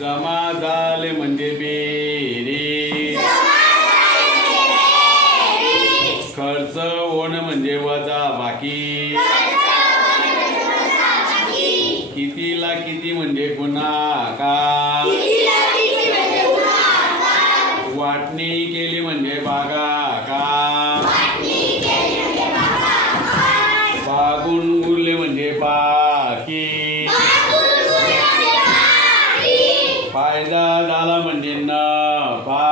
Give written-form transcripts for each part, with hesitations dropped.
जमा झाले म्हणजे बेरीज. खर्च होणं म्हणजे वजा बाकी. कितीला किती म्हणजे गुणाकार. वाटणी केली म्हणजे भागाकार. भागून उरले म्हणजे बाकी. फायदा झाला म्हणजे नफा.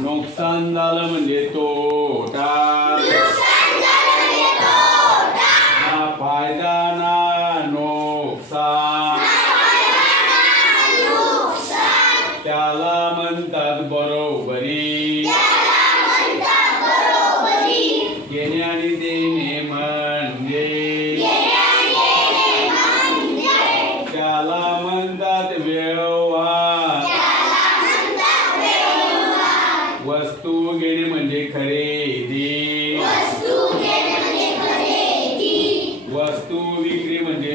नुकसान झालं म्हणजे तोटा. ना फायदा ना नुकसान, त्याला म्हणतात बरोबरी. घेणे आणि देणे म्हणजे त्याला म्हणतात व्यवहार. वस्तू घेणे म्हणजे खरेदी. वस्तू विक्री म्हणजे